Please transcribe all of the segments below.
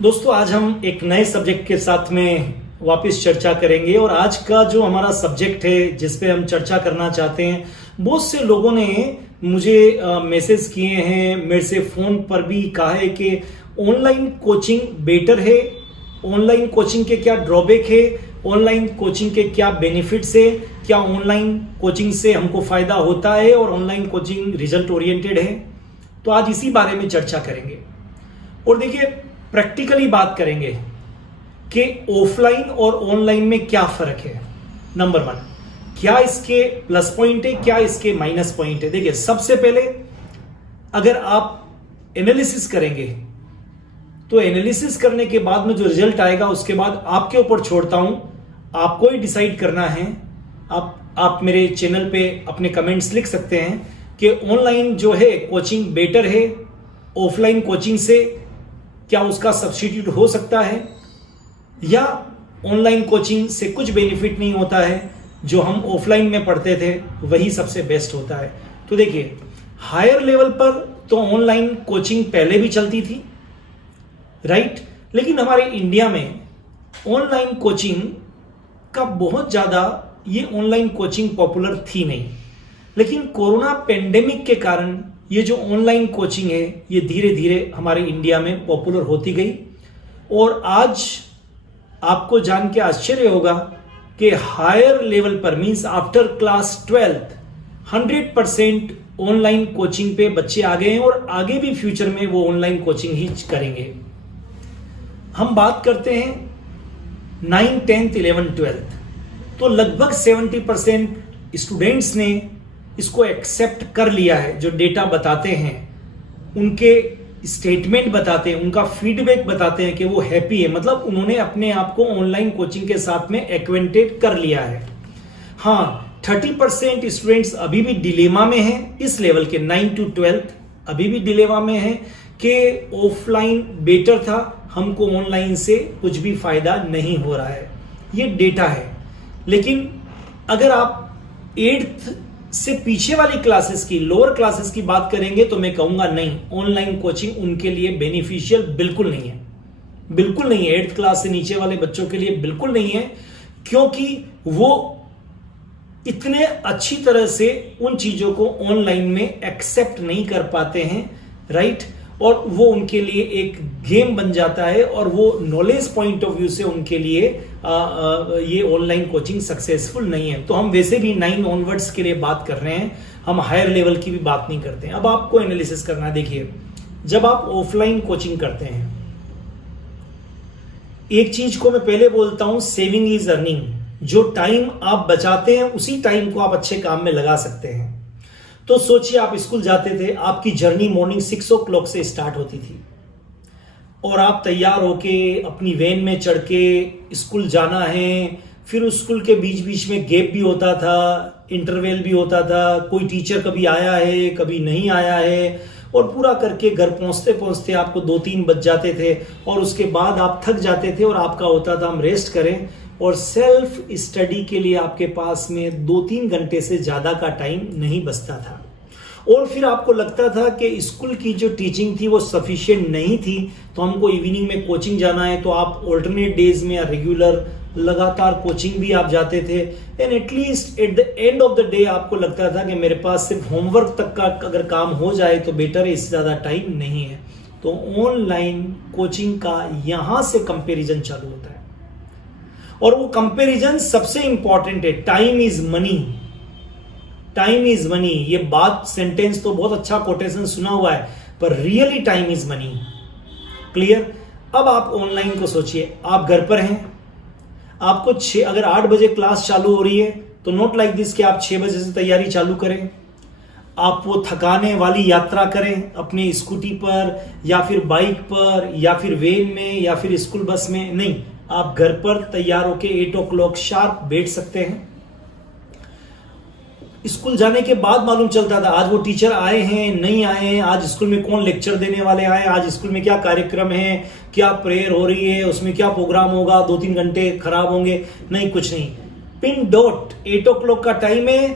दोस्तों आज हम एक नए सब्जेक्ट के साथ में वापस चर्चा करेंगे और आज का जो हमारा सब्जेक्ट है जिस पे हम चर्चा करना चाहते हैं, बहुत से लोगों ने मुझे मैसेज किए हैं, मेरे से फोन पर भी कहा है कि ऑनलाइन कोचिंग बेटर है, ऑनलाइन कोचिंग के क्या ड्रॉबैक है, ऑनलाइन कोचिंग के क्या बेनिफिट्स है, क्या ऑनलाइन कोचिंग से हमको फायदा होता है और ऑनलाइन कोचिंग रिजल्ट ओरिएंटेड है। तो आज इसी बारे में चर्चा करेंगे और देखिए प्रैक्टिकली बात करेंगे कि ऑफलाइन और ऑनलाइन में क्या फर्क है। नंबर वन, क्या इसके प्लस पॉइंट है, क्या इसके माइनस पॉइंट है। देखिए सबसे पहले अगर आप एनालिसिस करेंगे तो एनालिसिस करने के बाद में जो रिजल्ट आएगा उसके बाद आपके ऊपर छोड़ता हूं, आपको ही डिसाइड करना है। आप मेरे चैनल पे अपने कमेंट्स लिख सकते हैं कि ऑनलाइन जो है कोचिंग बेटर है ऑफलाइन कोचिंग से, क्या उसका सब्स्टिट्यूट हो सकता है, या ऑनलाइन कोचिंग से कुछ बेनिफिट नहीं होता है, जो हम ऑफलाइन में पढ़ते थे वही सबसे बेस्ट होता है। तो देखिए हायर लेवल पर तो ऑनलाइन कोचिंग पहले भी चलती थी, राइट, लेकिन हमारे इंडिया में ऑनलाइन कोचिंग का बहुत ज्यादा ये ऑनलाइन कोचिंग पॉपुलर थी नहीं। लेकिन कोरोना पेंडेमिक के कारण ये जो ऑनलाइन कोचिंग है ये धीरे धीरे हमारे इंडिया में पॉपुलर होती गई और आज आपको जान के आश्चर्य होगा कि हायर लेवल पर means after class 12th 100% online coaching पे बच्चे आ गए हैं और आगे भी फ्यूचर में वो ऑनलाइन कोचिंग ही करेंगे। हम बात करते हैं 9th 10th 11th 12th, तो लगभग 70% स्टूडेंट्स ने इसको एक्सेप्ट कर लिया है। जो डेटा बताते हैं, उनके स्टेटमेंट बताते हैं, उनका फीडबैक बताते हैं कि वो हैप्पी है, मतलब उन्होंने अपने आप को ऑनलाइन कोचिंग के साथ में एक्वेंटेड कर लिया है। हाँ, 30% स्टूडेंट्स अभी भी डिलेमा में हैं, इस लेवल के 9 to 12th अभी भी डिलेमा में हैं कि ऑफलाइन बेटर था, हमको ऑनलाइन से कुछ भी फायदा नहीं हो रहा है। ये डेटा है। लेकिन अगर आप 8th से पीछे वाली क्लासेस की, लोअर क्लासेस की बात करेंगे तो मैं कहूंगा नहीं, ऑनलाइन कोचिंग उनके लिए बेनिफिशियल बिल्कुल नहीं है, बिल्कुल नहीं है। 8th क्लास से नीचे वाले बच्चों के लिए बिल्कुल नहीं है, क्योंकि वो इतने अच्छी तरह से उन चीजों को ऑनलाइन में एक्सेप्ट नहीं कर पाते हैं, राइट, और वो उनके लिए एक गेम बन जाता है और वो नॉलेज पॉइंट ऑफ व्यू से उनके लिए ये ऑनलाइन कोचिंग सक्सेसफुल नहीं है। तो हम वैसे भी 9 ऑनवर्ड्स के लिए बात कर रहे हैं, हम हायर लेवल की भी बात नहीं करते हैं। अब आपको एनालिसिस करना है। देखिए जब आप ऑफलाइन कोचिंग करते हैं, एक चीज को मैं पहले बोलता हूं, सेविंग इज अर्निंग। जो टाइम आप बचाते हैं उसी टाइम को आप अच्छे काम में लगा सकते हैं। तो सोचिए आप स्कूल जाते थे, आपकी जर्नी मॉर्निंग 6 o'clock से स्टार्ट होती थी और आप तैयार होके अपनी वैन में चढ़ के स्कूल जाना है। फिर उस स्कूल के बीच बीच में गैप भी होता था, इंटरवल भी होता था, कोई टीचर कभी आया है कभी नहीं आया है, और पूरा करके घर पहुंचते पहुंचते आपको 2-3 बज जाते थे और उसके बाद आप थक जाते थे और आपका होता था हम रेस्ट करें, और सेल्फ स्टडी के लिए आपके पास में 2-3 घंटे से ज्यादा का टाइम नहीं बचता था। और फिर आपको लगता था कि स्कूल की जो टीचिंग थी वो सफिशिएंट नहीं थी, तो हमको इवनिंग में कोचिंग जाना है, तो आप ऑल्टरनेट डेज में या रेगुलर लगातार कोचिंग भी आप जाते थे। And at least at the end of the day आपको लगता था कि मेरे पास सिर्फ होमवर्क तक का अगर काम हो जाए तो बेटर है, इससे ज्यादा टाइम नहीं है। तो ऑनलाइन कोचिंग का यहां से कंपेरिजन चालू होता है और वो कंपैरिजन सबसे इंपॉर्टेंट है। Time is money, time is money. ये बात सेंटेंस तो बहुत अच्छा कोटेशन सुना हुआ है, पर really time is money. Clear. अब आप ऑनलाइन को सोचिए, आप घर पर हैं, आपको अगर 8 बजे क्लास चालू हो रही है तो नोट लाइक दिस कि आप 6 बजे से तैयारी चालू करें। आप वो थकाने वाली यात्रा करें अपने स्कूटी पर या फिर बाइक पर या फिर वेन में या फिर स्कूल बस में, नहीं, आप घर पर तैयार होके 8 o'clock शार्प बैठ सकते हैं। स्कूल जाने के बाद मालूम चलता था आज वो टीचर आए हैं नहीं आए हैं, आज स्कूल में कौन लेक्चर देने वाले आए, आज स्कूल में क्या कार्यक्रम है, क्या प्रेयर हो रही है, उसमें क्या प्रोग्राम होगा, 2-3 घंटे खराब होंगे, नहीं कुछ नहीं। पिन डॉट 8 o'clock का टाइम है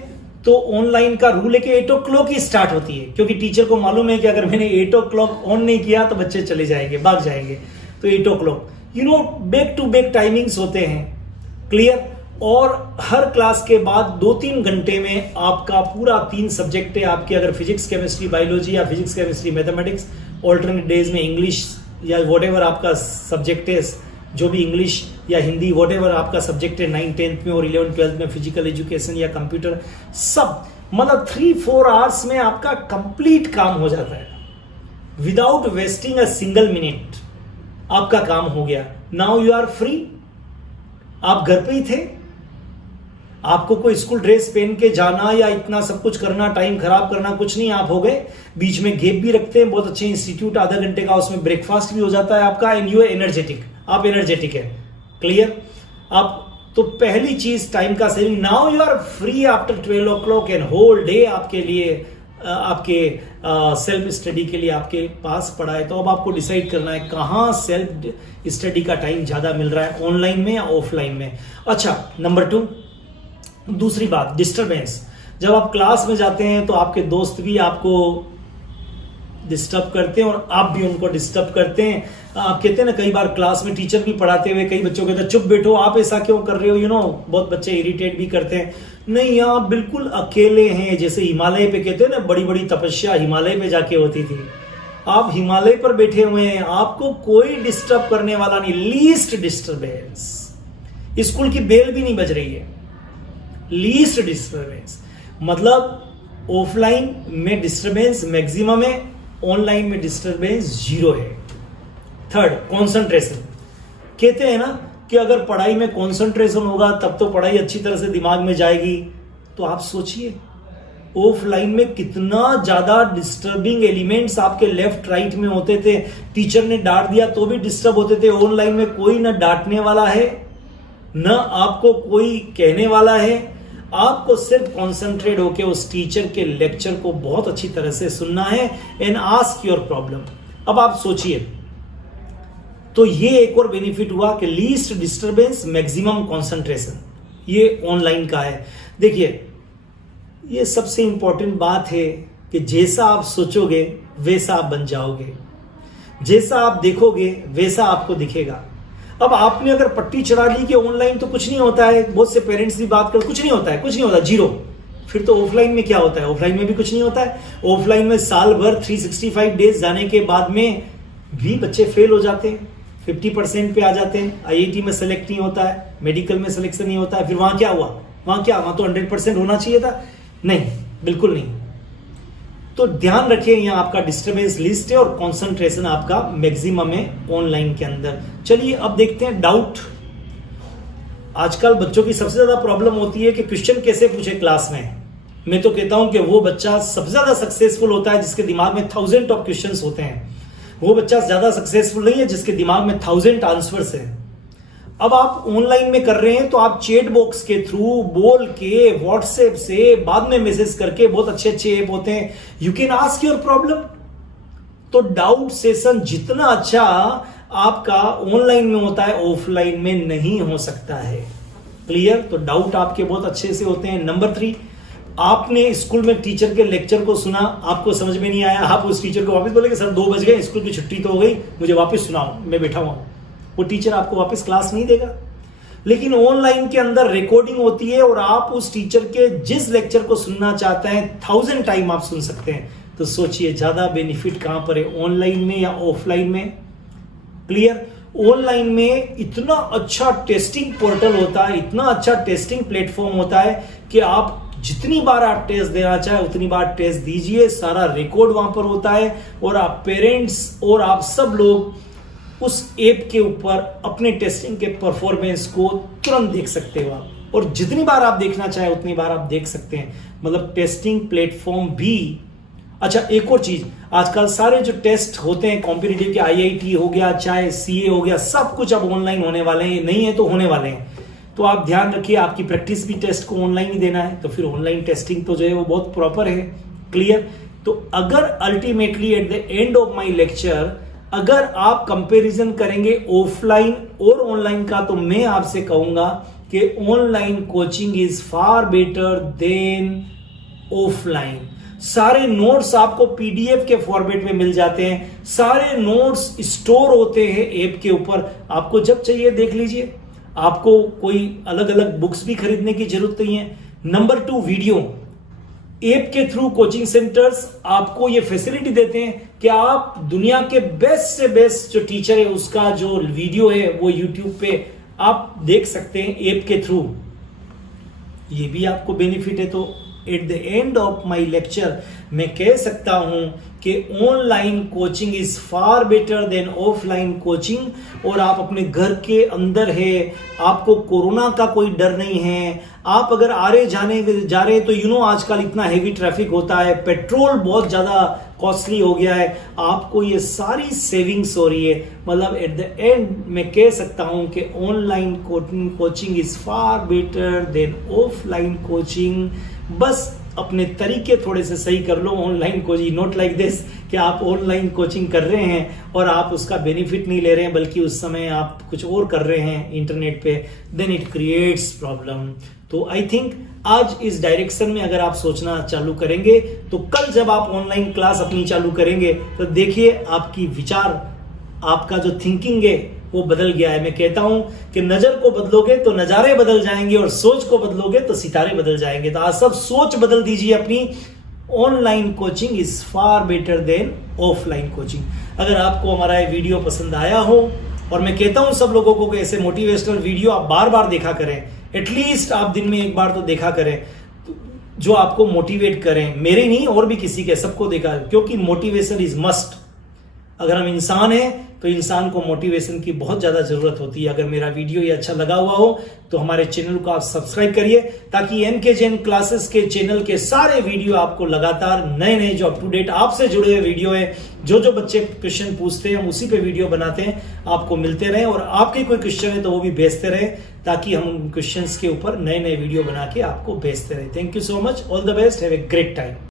तो ऑनलाइन का रूल है कि 8 o'clock ही स्टार्ट होती है, क्योंकि टीचर को मालूम है कि अगर मैंने 8 o'clock ऑन नहीं किया तो बच्चे चले जाएंगे, भाग जाएंगे। तो 8 o'clock, back to back timings होते हैं, क्लियर। और हर क्लास के बाद 2-3 घंटे में आपका पूरा 3 सब्जेक्ट है आपके, अगर फिजिक्स केमिस्ट्री बायोलॉजी या physics chemistry mathematics, alternate days में इंग्लिश या वॉटेवर आपका सब्जेक्ट है, जो भी इंग्लिश या हिंदी वॉटेवर आपका सब्जेक्ट है 9th-10th में और 11th-12th में, फिजिकल एजुकेशन या कंप्यूटर, सब मतलब 3-4 आवर्स में आपका कंप्लीट काम हो जाता है without wasting a single minute. आपका काम हो गया। Now you are free. आप घर पे ही थे, आपको कोई स्कूल ड्रेस पहन के जाना या इतना सब कुछ करना, टाइम खराब करना कुछ नहीं, आप हो गए। बीच में गेप भी रखते हैं, बहुत अच्छे इंस्टीट्यूट, आधा घंटे का उसमें ब्रेकफास्ट भी हो जाता है आपका, एंड यू आर एनर्जेटिक, आप एनर्जेटिक है, क्लियर। आप तो पहली चीज टाइम का saving. Now you are free after 12 o'clock and whole day आपके लिए, आपके सेल्फ स्टडी के लिए आपके पास पड़ा है। तो अब आपको डिसाइड करना है कहां सेल्फ स्टडी का टाइम ज्यादा मिल रहा है, ऑनलाइन में या ऑफलाइन में। अच्छा, नंबर 2, दूसरी बात, डिस्टरबेंस। जब आप क्लास में जाते हैं तो आपके दोस्त भी आपको डिस्टर्ब करते हैं और आप भी उनको डिस्टर्ब करते हैं। आप कहते हैं ना, कई बार क्लास में टीचर भी पढ़ाते हुए कई बच्चों कहते हैं चुप बैठो, आप ऐसा क्यों कर रहे हो, बहुत बच्चे इरिटेट भी करते हैं। नहीं, आप बिल्कुल अकेले हैं। जैसे हिमालय पे कहते हैं ना, बड़ी बड़ी तपस्या हिमालय पे जाके होती थी, आप हिमालय पर बैठे हुए हैं, आपको कोई डिस्टर्ब करने वाला नहीं, लीस्ट डिस्टर्बेंस। स्कूल की बेल भी नहीं बज रही है, लीस्ट डिस्टर्बेंस। मतलब ऑफलाइन में डिस्टर्बेंस मैक्सिमम है, ऑनलाइन में डिस्टर्बेंस 0 है। Third, concentration. कहते हैं ना कि अगर पढ़ाई में कंसंट्रेशन होगा तब तो पढ़ाई अच्छी तरह से दिमाग में जाएगी। तो आप सोचिए ऑफलाइन में कितना ज्यादा डिस्टर्बिंग एलिमेंट्स आपके लेफ्ट राइट में होते थे। टीचर ने डांट दिया तो भी डिस्टर्ब होते थे। ऑनलाइन में कोई ना डांटने वाला है, न आपको कोई कहने वाला है। आपको सिर्फ कॉन्सेंट्रेट होके उस टीचर के लेक्चर को बहुत अच्छी तरह से सुनना है एंड आस्क योर प्रॉब्लम। अब आप सोचिए, तो ये एक और बेनिफिट हुआ कि लीस्ट डिस्टरबेंस मैक्सिमम कंसंट्रेशन, ये ऑनलाइन का है। देखिए, ये सबसे इंपॉर्टेंट बात है कि जैसा आप सोचोगे वैसा आप बन जाओगे, जैसा आप देखोगे वैसा आपको दिखेगा। अब आपने अगर पट्टी चढ़ा ली कि ऑनलाइन तो कुछ नहीं होता है, बहुत से पेरेंट्स भी बात कर, कुछ नहीं होता है, कुछ नहीं होता, 0, फिर तो ऑफलाइन में क्या होता है? ऑफलाइन में भी कुछ नहीं होता है। ऑफलाइन में साल भर 365 डेज जाने के बाद में भी बच्चे फेल हो जाते हैं, 50% पे आ जाते हैं। आईआईटी में सेलेक्ट नहीं होता है, मेडिकल में सिलेक्शन नहीं होता है, फिर वहां क्या हुआ? वहां तो 100% होना चाहिए था। नहीं, बिल्कुल नहीं। तो ध्यान रखिए, यहाँ आपका डिस्टर्बेंस लिस्ट है और कंसंट्रेशन आपका मैक्सिमम है ऑनलाइन के अंदर। चलिए अब देखते हैं डाउट। आजकल बच्चों की सबसे ज्यादा प्रॉब्लम होती है कि क्वेश्चन कैसे पूछे क्लास में। मैं तो कहता हूं कि वो बच्चा सबसे ज्यादा सक्सेसफुल होता है जिसके दिमाग में 1000 ऑफ क्वेश्चंस होते हैं। वो बच्चा ज्यादा सक्सेसफुल नहीं है जिसके दिमाग में 1000 आंसर्स है। अब आप ऑनलाइन में कर रहे हैं तो आप चैट बॉक्स के थ्रू, बोल के, व्हाट्सएप से, बाद में मैसेज करके, बहुत अच्छे अच्छे ऐप होते हैं, you can ask your problem. तो डाउट सेशन जितना अच्छा आपका ऑनलाइन में होता है, ऑफलाइन में नहीं हो सकता है। क्लियर? तो डाउट आपके बहुत अच्छे से होते हैं। नंबर 3, आपने स्कूल में टीचर के लेक्चर को सुना, आपको समझ में नहीं आया, आप उस टीचर को वापस बोलेंगे सर 2 बज गए, स्कूल की छुट्टी तो हो गई, मुझे वापस सुनाओ, मैं बैठा हुआ हूं। वो टीचर आपको वापस क्लास नहीं देगा। लेकिन ऑनलाइन के अंदर रिकॉर्डिंग होती है और आप उस टीचर के जिस लेक्चर को सुनना चाहते हैं 1000 टाइम आप सुन सकते हैं। तो सोचिए ज्यादा बेनिफिट कहां पर है, ऑनलाइन में या ऑफलाइन में? क्लियर? ऑनलाइन में इतना अच्छा टेस्टिंग पोर्टल होता है, इतना अच्छा टेस्टिंग प्लेटफॉर्म होता है कि आप जितनी बार आप टेस्ट देना चाहे उतनी बार टेस्ट दीजिए, सारा रिकॉर्ड वहां पर होता है और आप पेरेंट्स और आप सब लोग उस ऐप के ऊपर अपने टेस्टिंग के परफॉर्मेंस को तुरंत देख सकते हो आप, और जितनी बार आप देखना चाहे उतनी बार आप देख सकते हैं। मतलब टेस्टिंग प्लेटफॉर्म भी अच्छा। एक और चीज, आजकल सारे जो टेस्ट होते हैं कॉम्पिटिटिव के, आईआईटी हो गया, चाहे सीए हो गया, सब कुछ अब ऑनलाइन होने वाले हैं, नहीं है तो होने वाले हैं। तो आप ध्यान रखिए, आपकी प्रैक्टिस भी टेस्ट को ऑनलाइन ही देना है, तो फिर ऑनलाइन टेस्टिंग तो जो है वो बहुत प्रॉपर है। क्लियर? तो अगर ultimately at the end of my lecture अगर आप कंपैरिजन करेंगे ऑफलाइन और ऑनलाइन का, तो मैं आपसे कहूंगा कि online coaching is far better than offline. सारे नोट्स आपको पीडीएफ के फॉर्मेट में मिल जाते हैं, सारे नोट्स स्टोर होते हैं ऐप के ऊपर। आपको जब चाहिए देख लीजिए, आपको कोई अलग अलग बुक्स भी खरीदने की जरूरत नहीं है। Number 2, video. ऐप के थ्रू कोचिंग सेंटर्स आपको ये फैसिलिटी देते हैं कि आप दुनिया के बेस्ट से बेस्ट जो टीचर है उसका जो वीडियो है वो यूट्यूब पे आप देख सकते हैं ऐप के थ्रू। ये भी आपको बेनिफिट है। तो at the end of my lecture मैं कह सकता हूं कि online coaching is far better than offline coaching. और आप अपने घर के अंदर है, आपको कोरोना का कोई डर नहीं है। आप अगर आ रहे जा रहे तो आजकल इतना हेवी ट्रैफिक होता है, पेट्रोल बहुत ज्यादा कॉस्टली हो गया है, आपको ये सारी सेविंग्स हो रही है। मतलब एट द एंड मैं कह सकता हूं कि online coaching is far better than offline coaching. बस अपने तरीके थोड़े से सही कर लो। Online coaching not like this कि आप ऑनलाइन कोचिंग कर रहे हैं और आप उसका बेनिफिट नहीं ले रहे हैं, बल्कि उस समय आप कुछ और कर रहे हैं इंटरनेट पे, देन इट क्रिएट्स प्रॉब्लम। तो आई थिंक आज इस डायरेक्शन में अगर आप सोचना चालू करेंगे तो कल जब आप ऑनलाइन क्लास अपनी चालू करेंगे तो देखिए आपकी विचार, आपका जो थिंकिंग है वो बदल गया है। मैं कहता हूं कि नजर को बदलोगे तो नजारे बदल जाएंगे और सोच को बदलोगे तो सितारे बदल जाएंगे। तो आज सब सोच बदल दीजिए अपनी। Online coaching is far better than offline coaching. अगर आपको हमारा ये वीडियो पसंद आया हो, और मैं कहता हूं सब लोगों को कि ऐसे मोटिवेशनल वीडियो आप बार बार देखा करें, एटलीस्ट आप दिन में एक बार तो देखा करें, जो आपको मोटिवेट करें। मेरे नहीं और भी किसी के, सबको देखा, क्योंकि मोटिवेशन इज मस्ट। अगर हम इंसान हैं तो इंसान को मोटिवेशन की बहुत ज्यादा जरूरत होती है। अगर मेरा वीडियो ये अच्छा लगा हुआ हो तो हमारे चैनल को आप सब्सक्राइब करिए, ताकि एमके जैन क्लासेस के चैनल के सारे वीडियो आपको लगातार नए नए जो अप टू डेट आपसे जुड़े हुए वीडियो है, जो बच्चे क्वेश्चन पूछते हैं हम उसी पे वीडियो बनाते हैं, आपको मिलते रहे। और आपके कोई क्वेश्चन है तो वो भी भेजते रहे, ताकि हम उन क्वेश्चंस के ऊपर नए नए वीडियो बना के आपको भेजते रहे। Thank you so much, all the best, have a great time.